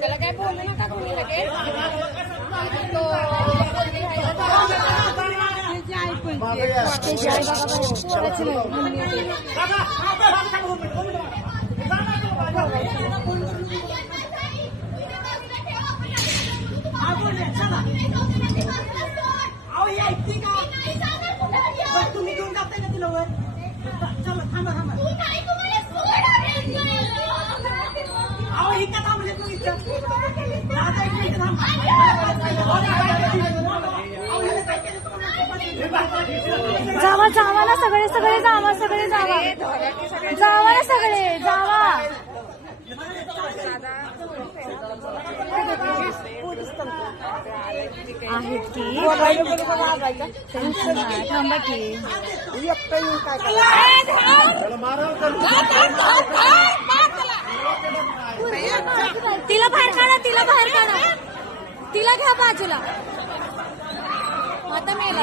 त्याला काय बोलू नका कोणी लगेच तुम्ही घेऊन जाताय ना तिला वर चला थांबा थांबा अहो इथं थांबले तू इथं दादा इथं थांब जावा जावा ना सगळे सगळे जावा सगळे जावा जावा ना सगळे जावा आहेत की टेन्शन नाही थांबा की तिला बाहेर काढा तिला बाहेर काढा तिला घ्या बाजूला आता मेला